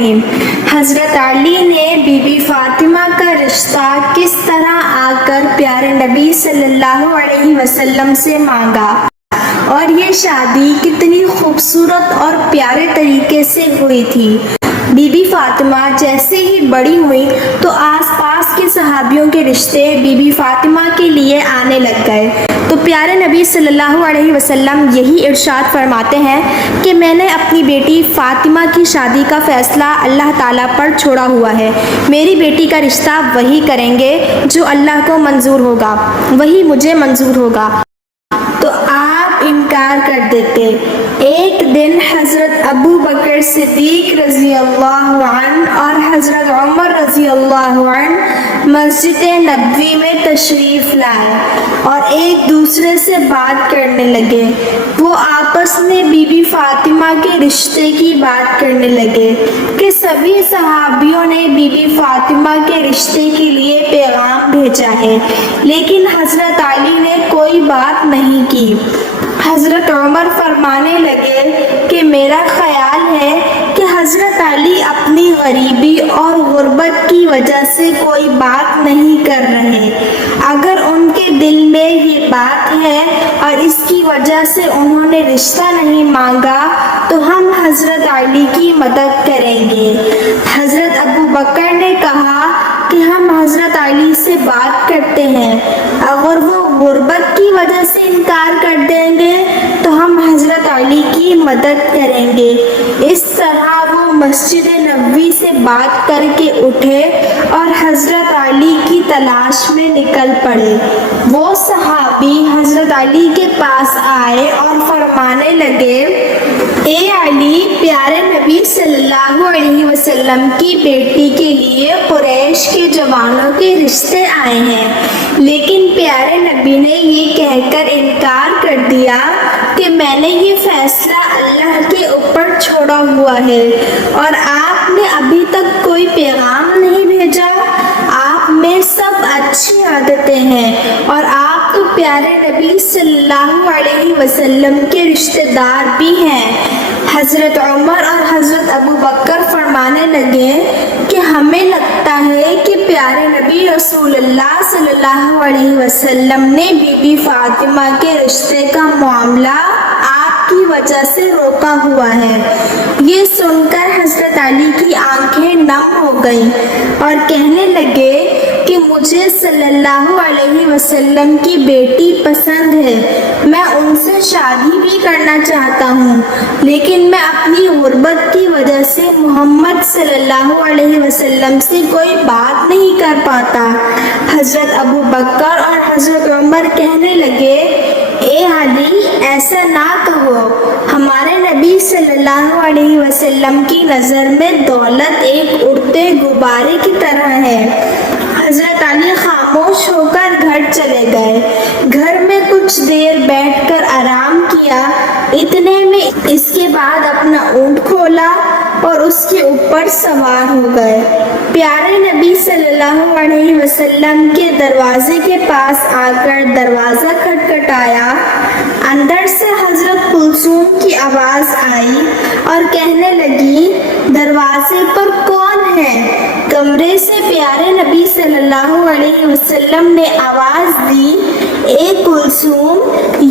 الرحیم۔ حضرت علی نے بی بی فاطمہ کا رشتہ کس طرح آ کر پیارے نبی صلی اللہ علیہ وسلم سے مانگا اور یہ شادی کتنی خوبصورت اور پیارے طریقے سے ہوئی تھی۔ بی بی فاطمہ جیسے ہی بڑی ہوئیں تو آس پاس کے صحابیوں کے رشتے بی بی فاطمہ کے لیے آنے لگ گئے، تو پیارے نبی صلی اللہ علیہ وسلم یہی ارشاد فرماتے ہیں کہ میں نے اپنی بیٹی فاطمہ کی شادی کا فیصلہ اللہ تعالیٰ پر چھوڑا ہوا ہے۔ میری بیٹی کا رشتہ وہی کریں گے جو اللہ کو منظور ہوگا، وہی مجھے منظور ہوگا۔ تو آپ انکار کر دیتے۔ ایک دن حضرت ابو بکر صدیق رضی اللہ عنہ اور حضرت عمر رضی اللہ عنہ مسجد نبوی میں تشریف لائے اور ایک دوسرے سے بات کرنے لگے۔ وہ آپس میں بی بی فاطمہ کے رشتے کی بات کرنے لگے کہ سبھی صحابیوں نے بی بی فاطمہ کے رشتے کے لیے پیغام بھیجا ہے، لیکن حضرت علی نے کوئی بات نہیں کی۔ حضرت عمر فرمانے لگے کہ میرا خیال ہے کہ حضرت علی اپنی غریبی اور غربت کی وجہ سے کوئی بات نہیں کر رہے۔ اگر ان کے دل میں یہ بات ہے اور اس کی وجہ سے انہوں نے رشتہ نہیں مانگا تو ہم حضرت علی کی مدد کریں گے۔ حضرت ابو بکر نے کہا کہ ہم حضرت علی سے بات کرتے ہیں، اگر وہ غربت کی وجہ سے انکار کر دیں گے تو ہم حضرت علی کی مدد کریں گے۔ اس طرح وہ مسجد نبوی سے بات کر کے اٹھے اور حضرت علی کی تلاش میں نکل پڑے۔ وہ صحابی حضرت علی کے پاس آئے اور فرمانے لگے، اے علی، پیارے نبی صلی اللہ علیہ وسلم کی بیٹی کے لیے قریش کے جوانوں کے رشتے آئے ہیں، لیکن پیارے نبی نے یہ کہہ کر انکار کر دیا کہ میں نے یہ فیصلہ اللہ کے اوپر چھوڑا ہوا ہے اور آپ نے ابھی تک کوئی پیغام نہیں بھیجا۔ آپ میں سب اچھی عادتیں ہیں اور آپ تو پیارے نبی صلی اللہ علیہ وسلم کے رشتہ دار بھی ہیں۔ حضرت عمر اور حضرت ابو بکر فرمانے لگے کہ ہمیں لگتا ہے کہ پیارے نبی رسول اللہ صلی اللہ علیہ وسلم نے بی بی فاطمہ کے رشتے کا معاملہ آپ کی وجہ سے روکا ہوا ہے۔ یہ سن کر حضرت علی کی آنکھیں نم ہو گئیں اور کہنے لگے کہ مجھے صلی اللہ علیہ وسلم کی بیٹی پسند ہے، میں ان سے شادی بھی کرنا چاہتا ہوں، لیکن میں اپنی غربت کی وجہ سے محمد صلی اللہ علیہ وسلم سے کوئی بات نہیں کر پاتا۔ حضرت ابو بکر اور حضرت عمر کہنے لگے، اے علی، ایسا نہ کہو، ہمارے نبی صلی اللہ علیہ وسلم کی نظر میں دولت ایک اڑتے غبارے کی طرح ہے۔ حضرت علی خاموش ہو کر گھر چلے گئے۔ گھر میں کچھ دیر بیٹھ کر آرام کیا، اتنے میں اس کے بعد اپنا اونٹ کھولا اور اس کے اوپر سوار ہو گئے۔ پیارے نبی صلی اللہ علیہ وسلم کے دروازے کے پاس آ کر دروازہ کھٹکھٹایا۔ اندر سے حضرت کلثوم کی آواز آئی اور کہنے لگی، دروازے پر کون ہے؟ کمرے سے پیارے نبی صلی اللہ علیہ وسلم نے آواز دی، اے کلثوم،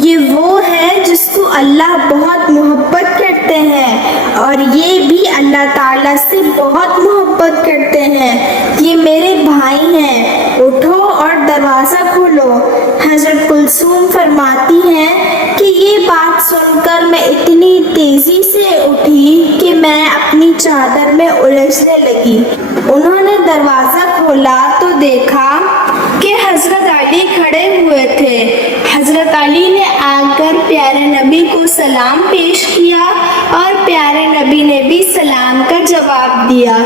یہ وہ ہے جس کو اللہ بہت محبت کرتے ہیں اور یہ بھی اللہ تعالیٰ سے بہت محبت کرتے ہیں، یہ میرے بھائی ہیں، اٹھو اور دروازہ کھولو۔ حضرت کلثوم فرماتی ہیں کہ یہ بات سن کر میں اتنی تیزی سے اٹھی کہ میں اپنی چادر میں الجھنے لگی۔ انہوں نے دروازہ کھولا تو دیکھا کہ حضرت علی کھڑے ہوئے تھے۔ حضرت علی نے آ کر پیارے نبی کو سلام پیش کیا اور پیارے نبی نے بھی سلام کا جواب دیا۔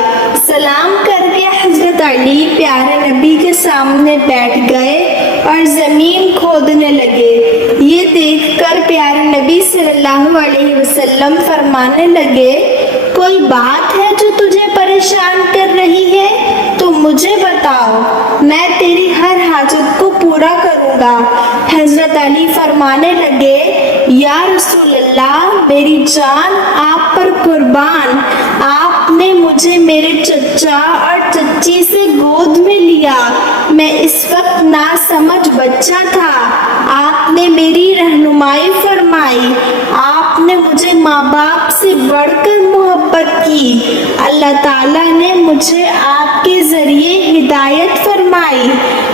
سلام کر کے حضرت علی پیارے نبی کے سامنے بیٹھ گئے اور زمین کھودنے لگے۔ یہ دیکھ کر پیارے نبی صلی اللہ علیہ وسلم فرمانے لگے، کوئی بات ہے جو تجھے پریشان کر رہی ہے تو مجھے بتاؤ، میں تیری ہر حاجت کو پورا کروں گا۔ حضرت علی فرمانے لگے، یا رسول اللہ، میری جان آپ پر قربان، آپ نے مجھے میرے چچا اور چچی سے گود میں لیا۔ میں اس وقت ناسمجھ بچہ تھا۔ آپ نے میری رہنمائی فرمائی۔ آپ نے مجھے ماں باپ سے بڑھ کر محبت کی۔ اللہ تعالیٰ نے مجھے آپ کے ذریعے ہدایت فرمائی۔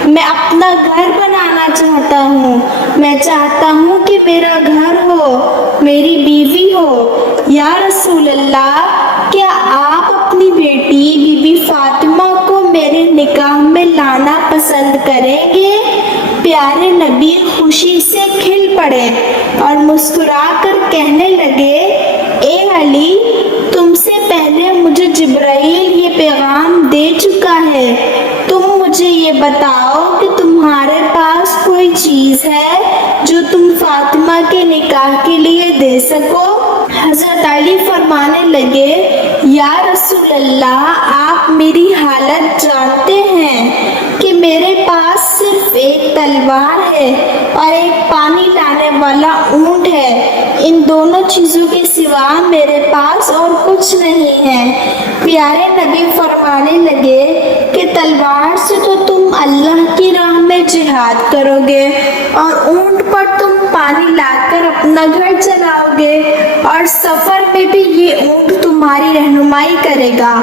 میں اپنا گھر بنانا چاہتا ہوں۔ میں چاہتا ہوں کہ میرا گھر ہو، میری بیوی ہو۔ یا رسول اللہ، کیا آپ اپنی بیٹی بی بی فاطمہ کو میرے نکاح میں لانا پسند کریں گے؟ پیارے نبی خوشی سے کھل پڑے اور مسکرا کر کہنے لگے، اے علی، تم سے پہلے مجھے جبرائیل یہ پیغام دے چکا ہے۔ تم مجھے یہ بتاؤ کہ تمہارے پاس کوئی چیز ہے جو تم فاطمہ کے نکاح کے لیے دے سکو؟ حضرت علی فرمانے لگے، یا رسول اللہ، آپ میری حالت جانتے ہیں کہ میرے پاس صرف ایک تلوار ہے اور ایک پانی لانے والا اونٹ ہے۔ ان دونوں چیزوں کے سوا میرے پاس اور کچھ نہیں ہے۔ پیارے نبی فرمانے لگے کہ تلوار سے تو تم اللہ کی راہ میں جہاد کرو گے اور اونٹ پر تم پانی لا کر اپنا گھر چلاؤ گے، اور سفر میں بھی یہ اونٹ تمہاری رہنمائی کرے گا،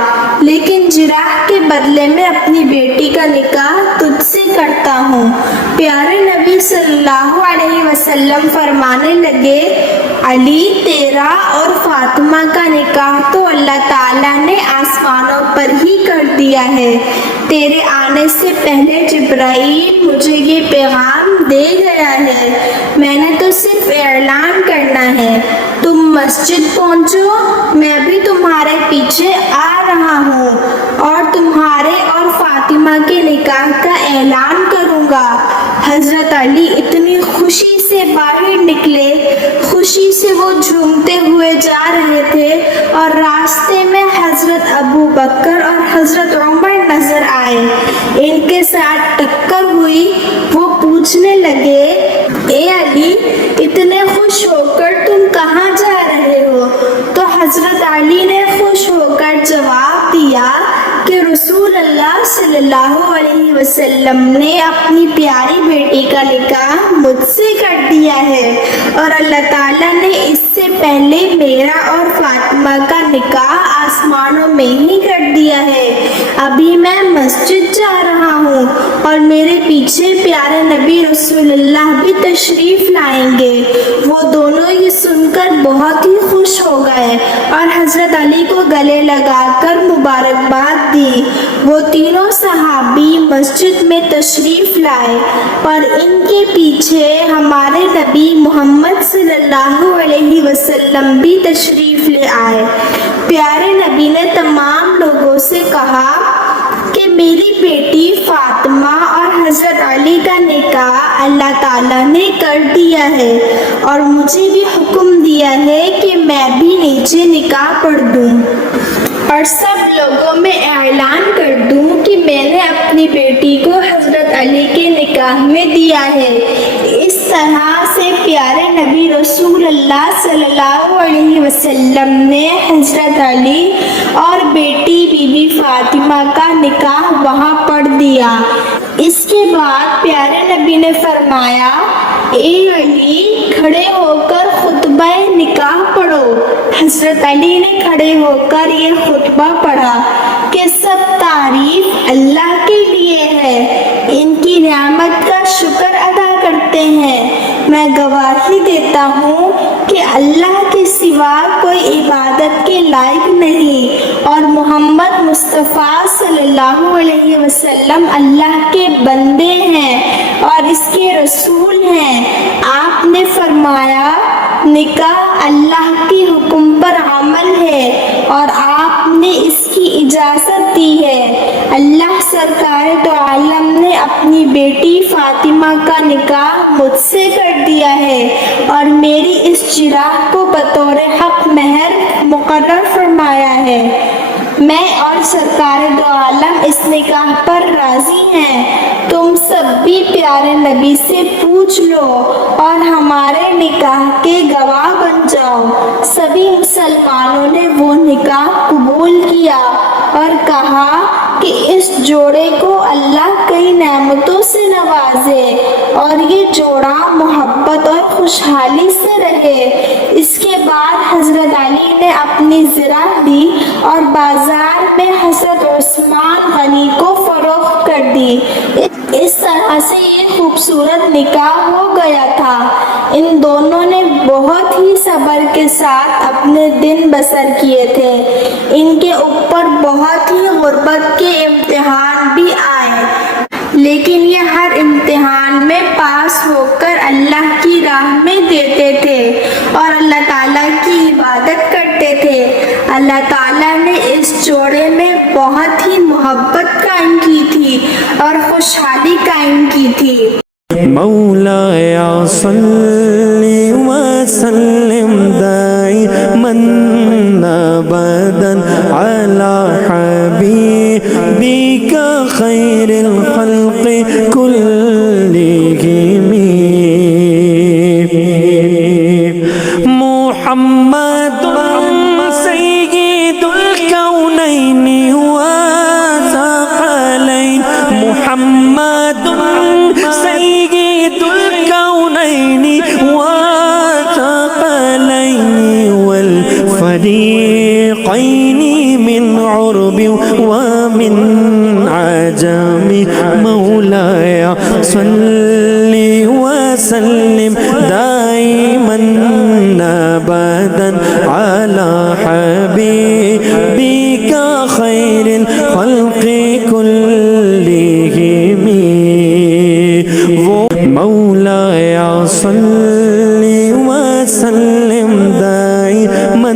لیکن جراح کے بدلے میں اپنی بیٹی کا نکاح تجھ سے کرتا ہوں۔ پیارے نبی صلی اللہ علیہ وسلم فرمانے لگے، علی، تیرا اور فاطمہ کا نکاح تو اللہ تعالیٰ نے آسمانوں پر ہی کر دیا ہے۔ تیرے آنے سے پہلے جبرائیل مجھے یہ پیغام دے گیا ہے۔ میں نے تو صرف اعلان کرنا ہے۔ تم مسجد پہنچو، میں ابھی تمہارے پیچھے آ رہا ہوں اور تمہارے اور فاطمہ کے نکاح کا اعلان کروں گا۔ حضرت علی اتنی خوشی سے باہر نکلے، خوشی سے وہ جھومتے ہوئے جا رہے تھے، اور راستے میں حضرت ابو بکر اور حضرت عمر نظر آئے۔ ان کے ساتھ ٹکر ہوئی۔ وہ پوچھنے لگے، اے علی، اتنے خوش ہو کر تم کہاں جا رہے ہو؟ تو حضرت علی نے خوش ہو کر جواب دیا کہ رسول اللہ صلی اللہ علیہ وسلم نے اپنی پیاری بیٹی کا نکاح مجھ سے کر دیا ہے، اور اللہ تعالیٰ نے اس سے پہلے میرا اور فاطمہ کا نکاح آسمانوں میں ہی کر دیا ہے۔ ابھی میں مسجد جا رہا ہوں اور میرے پیچھے پیارے نبی رسول اللہ بھی تشریف لائیں گے۔ وہ دونوں یہ سن کر بہت ہی خوش ہو گئے اور حضرت علی کو گلے لگا کر مبارکباد دی۔ وہ تینوں صحابی مسجد میں تشریف لائے اور ان کے پیچھے ہمارے نبی محمد صلی اللہ علیہ وسلم بھی تشریف لے آئے۔ پیارے نبی نے تمام لوگوں سے کہا کہ میری بیٹی فاطمہ اور حضرت علی کا نکاح اللہ تعالیٰ نے کر دیا ہے، اور مجھے بھی حکم دیا ہے کہ میں بھی نیچے نکاح پڑھ دوں اور سب لوگوں میں اعلان کر دوں کہ میں نے اپنی بیٹی کو حضرت علی کے نکاح میں دیا ہے۔ اس طرح سے پیارے نبی رسول اللہ صلی اللہ علیہ وسلم نے حضرت علی اور بیٹی بی بی فاطمہ کا نکاح وہاں پڑھ دیا۔ اس کے بعد پیارے نبی نے فرمایا، اے علی، کھڑے ہو کر خطبہ نکاح پڑھو۔ حضرت علی نے کھڑے ہو کر یہ خطبہ پڑھا کہ سب تعریف اللہ کے لیے ہے، ان کی نعمت کا شکر ادا کرتے ہیں۔ میں گواہی دیتا ہوں کہ اللہ کے سوا کوئی عبادت کے لائق نہیں، اور محمد مصطفیٰ صلی اللہ علیہ وسلم اللہ کے بندے ہیں اور اس کے رسول ہیں۔ آپ نے فرمایا، نکاح اللہ کے حکم پر عمل ہے اور آپ نے اس کی اجازت دی ہے۔ اللہ سرکار دو عالم نے اپنی بیٹی فاطمہ کا نکاح مجھ سے کر دیا ہے اور میری اس چراغ کو بطور حق مہر مقرر فرمایا ہے۔ میں اور سرکار دو عالم اس نکاح پر راضی ہیں۔ تم سب سب بھی پیارے نبی سے پوچھ لو اور ہمارے نکاح کے گواہ بن جاؤ۔ سبھی مسلمانوں نے وہ نکاح قبول کیا اور کہا کہ اس جوڑے کو اللہ کئی نعمتوں سے نوازے اور یہ جوڑا محبت اور خوشحالی سے رہے۔ اس کے بعد حضرت علی نے اپنی زرہ دی اور بازار میں حضرت عثمان غنی کو فروخت کر دی۔ اس طرح سے یہ خوبصورت نکاح ہو گیا تھا۔ ان دونوں نے بہت ہی صبر کے ساتھ اپنے دن بسر کیے تھے۔ ان کے اوپر بہت ہی غربت کے امتحان بھی آئے، لیکن یہ ہر امتحان میں پاس ہو کر اللہ کی راہ میں دیتے تھے اور اللہ تعالیٰ کی عبادت کرتے تھے۔ اللہ تعالیٰ نے اس جوڑے میں بہت ہی محبت قائم کی تھی اور خوشحالی قائم کی تھی۔ مولایا صلی وسلم دائما ابدا علی حبیبک خیر الخلق کلہم محمد سید الکونین والثقلین محمد سید الکونین والثقلین والفریقین من عرب ومن عجم مولایا صلی وسلم دائما ابدا علی حبیبک خیر الخلق کلہم مولایا صلی وسلم دائما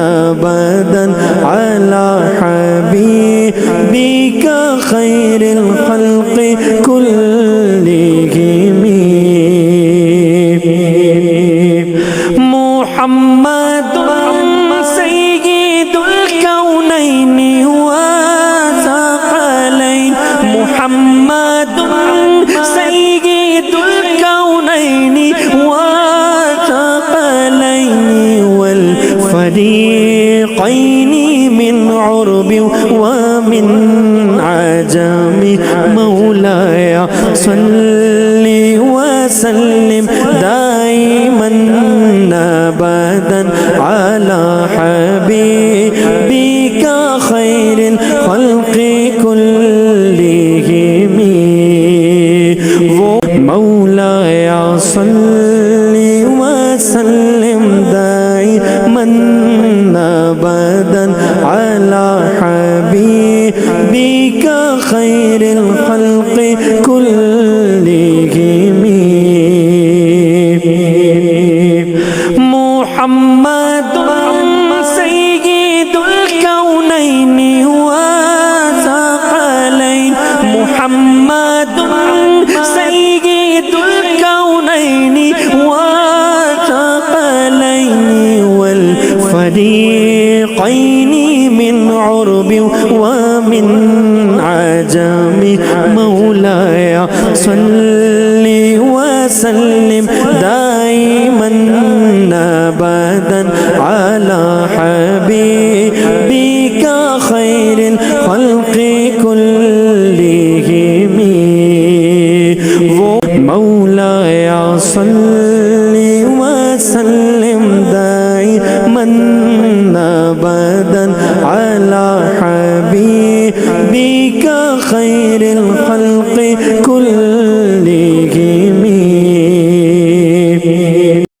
ابدا علی حبیبک خیر الخلق کلہم محمد سید الکونین والثقلین محمد سید الکونین والثقلین والفریقین من عرب ومن عجم مولایا صلی وسلم دائما ابدا علی حبیبک خیر الخلق کلہم مولایا صلی وسلم دائما ابدا علی حبیبک خیر الخلق کلہم محمد سید الکونین والثقلین محمد سید الکونین والثقلین والفریقین من عرب ومن عجم مولایا صلی وسلم دائما ابدا علی حبیبک خیر الخلق کلہم مولایا صلی وسلم دائما ابدا علی حبیبک خیر الخلق کلہم